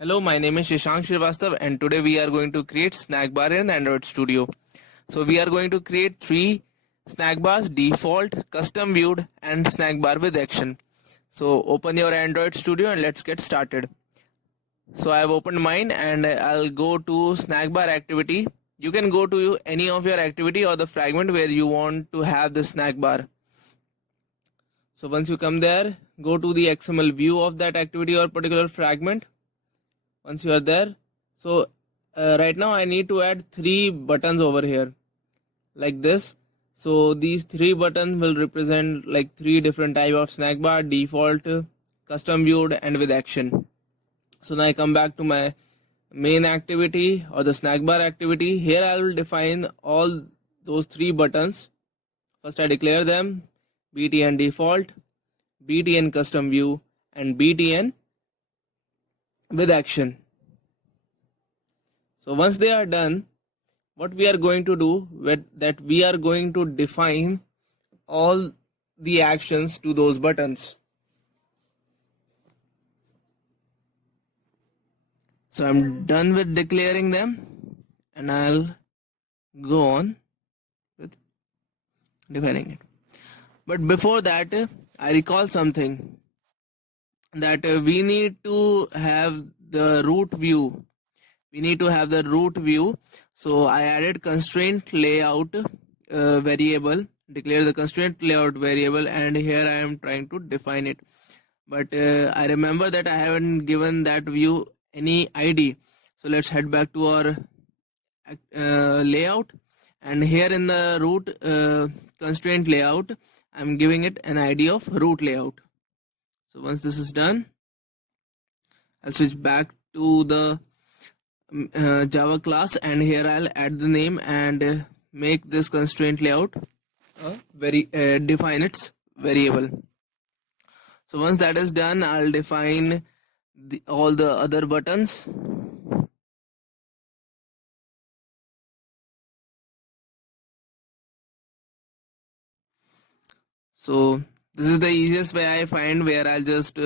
Hello, my name is Shashank Srivastav and today we are going to create snack bar in Android Studio. So we are going to create three snack bars: default, custom viewed and snack bar with action. So open your Android Studio and let's get started. So I have opened mine and I'll go to snack bar activity. You can go to any of your activity or the fragment where you want to have the snack bar. So once you come there, go to the XML view of that activity or particular fragment. Once you are there, so right now I need to add three buttons over here like this. So these three buttons will represent like three different type of snack bar: default, custom viewed and with action. So now I come back to my main activity or the snack bar activity. Here I will define all those three buttons. First I declare them: btn default, btn custom view and btn with action. So once they are done, what we are going to do that we are going to define all the actions to those buttons. So I'm done with declaring them and I'll go on with defining it. But before that, I recall something that we need to have the root view. We need to have the root view. So I added constraint layout variable, declare the constraint layout variable, and here I am trying to define it. But I remember that I haven't given that view any ID. So let's head back to our layout, and here in the root constraint layout, I'm giving it an ID of root layout. So once this is done, I'll switch back to the Java class, and here I'll add the name and make this constraint layout define its variable. So once that is done, I'll define all the other buttons. So this is the easiest way I find, where I'll just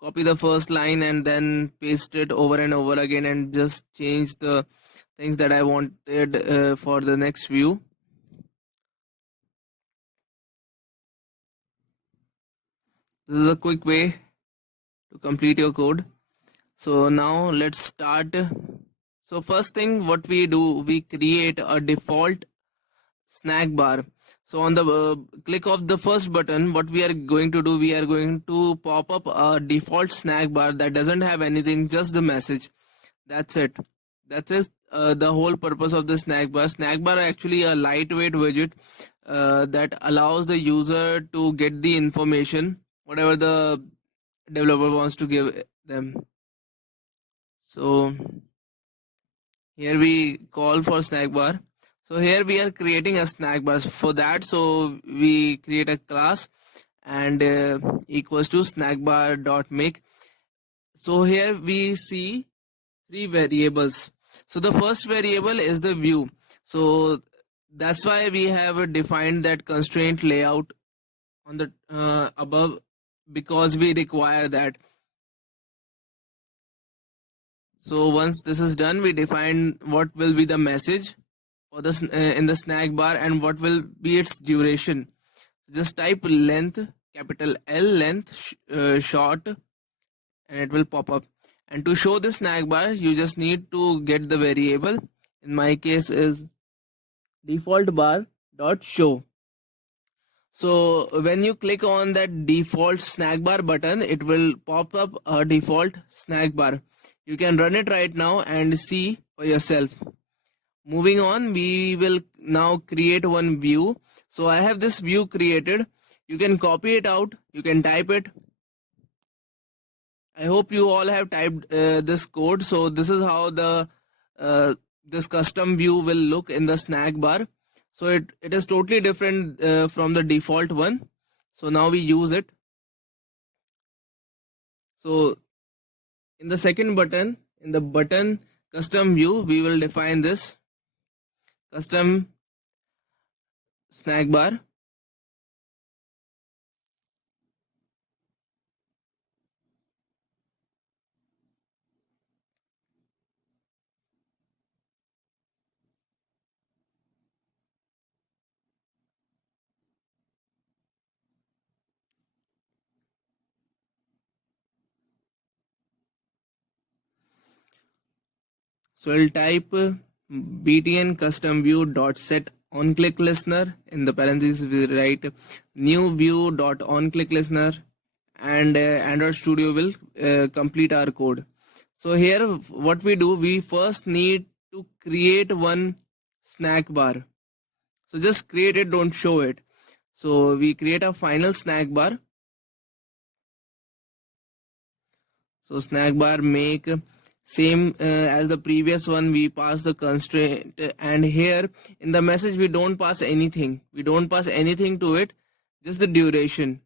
copy the first line and then paste it over and over again and just change the things that I wanted for the next view. This is a quick way to complete your code. So now let's start. So first thing what we do, we create a default snack bar. So on the click of the first button, what we are going to do, we are going to pop up a default snack bar that doesn't have anything, just the message. That's it. That's it. The whole purpose of the snack bar. Snack bar are actually a lightweight widget that allows the user to get the information, whatever the developer wants to give them. So here we call for snack bar. So here we are creating a snack bar. For that, so we create a class and equals to snack bar dot make. So here we see three variables. So the first variable is the view. So that's why we have defined that constraint layout on the above, because we require that. So once this is done, we define what will be the message for this in the snack bar and what will be its duration. Just type length, capital L length, short, and it will pop up. And to show the snack bar, you just need to get the variable. In my case is default bar dot show. So when you click on that default snack bar button, it will pop up a default snack bar. You can run it right now and see for yourself. Moving on, we will now create one view. So I have this view created. You can copy it out. You can type it. I hope you all have typed this code. So this is how the this custom view will look in the snack bar. So it is totally different from the default one. So now we use it. So in the second button, in the button custom view, we will define this custom snack bar. So I'll type btn custom view dot set on click listener. In the parentheses we write new view dot on click listener, and Android Studio will complete our code. So here what we do, we first need to create one snack bar. So just create it, don't show it. So we create a final snack bar. So snack bar make same as the previous one, we pass the constraint, and here in the message we don't pass anything. We don't pass anything to it, just the duration.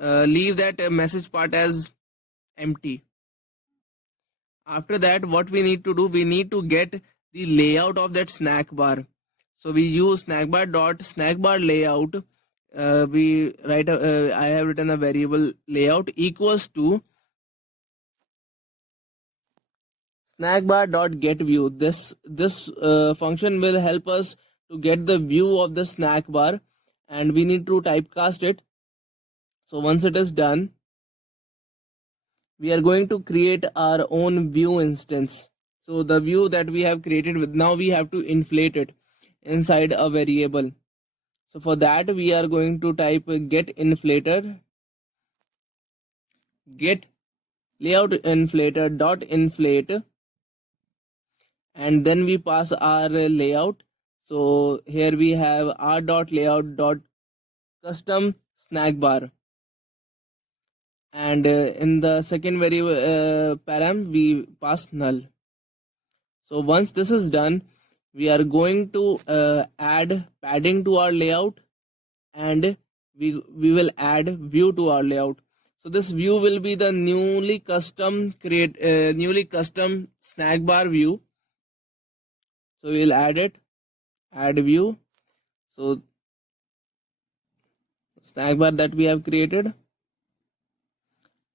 Leave that message part as empty. After that, what we need to do, we need to get the layout of that snack bar. So we use snackbar dot snackbar layout. We write I have written a variable layout equals to snackbar dot get view. This function will help us to get the view of the snack bar, and we need to typecast it. So once it is done, we are going to create our own view instance. So the view that we have created with, now we have to inflate it inside a variable. So for that we are going to type get inflator, get layout inflator dot inflate, and then we pass our layout. So here we have r dot layout dot custom snack bar, and in the second variable param we pass null. So once this is done, we are going to add padding to our layout, and we will add view to our layout. So this view will be the newly custom snack bar view. So we will add it, add view. So snack bar that we have created,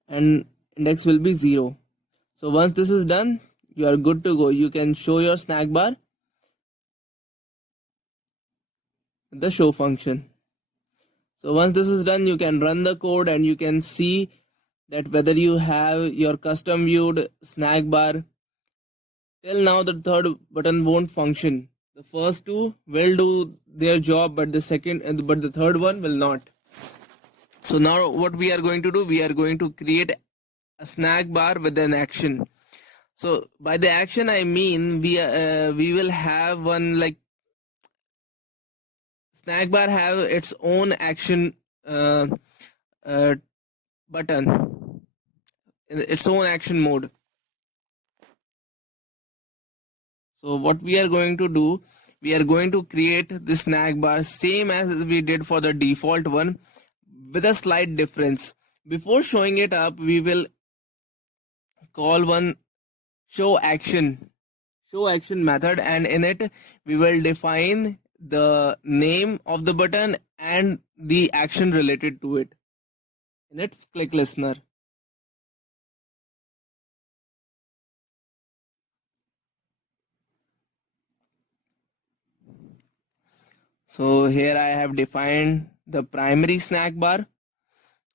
and index will be 0. So once this is done, you are good to go. You can show your snack bar with the show function. So once this is done, you can run the code and you can see that whether you have your custom viewed snack bar. Till now the third button won't function. The first two will do their job, but the third one will not. So now what we are going to do, we are going to create a snack bar with an action. So by the action I mean we will have one, like snack bar have its own action button, its own action mode. So what we are going to do, we are going to create the snack bar same as we did for the default one, with a slight difference. Before showing it up, we will call one show action method, and in it we will define the name of the button and the action related to it in its click listener. So here I have defined the primary snack bar,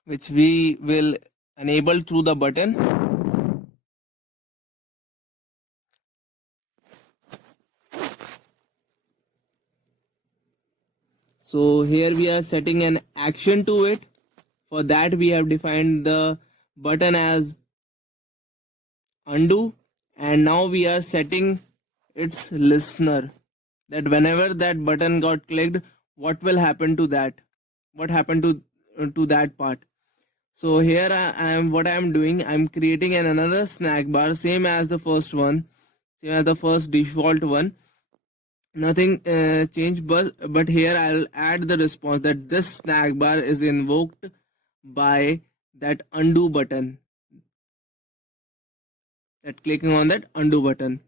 which we will enable through the button. So here we are setting an action to it. For that we have defined the button as undo, and now we are setting its listener, that whenever that button got clicked, what will happen to that, what happened to that part. So here I am, what I am doing, I am creating another snack bar same as the first one, same as the first default one. Nothing changed, but here I'll add the response that this snack bar is invoked by that undo button, that clicking on that undo button.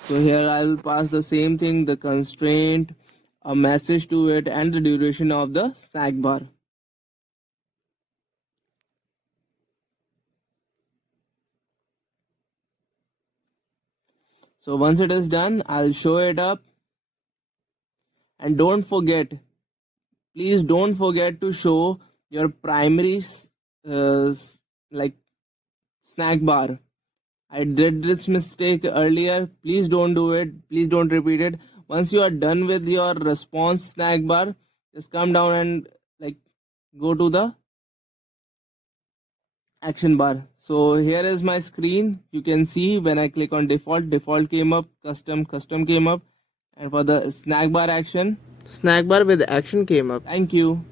So here I will pass the same thing, the constraint, a message to it, and the duration of the snack bar. So once it is done, I'll show it up. And don't forget, please don't forget to show your primary like snack bar. I did this mistake earlier. Please don't do it. Please don't repeat it. Once you are done with your response snack bar, just come down and like go to the action bar. So here is my screen. You can see when I click on default came up, custom came up, and for the snack bar action, Snack bar with action came up. thank you.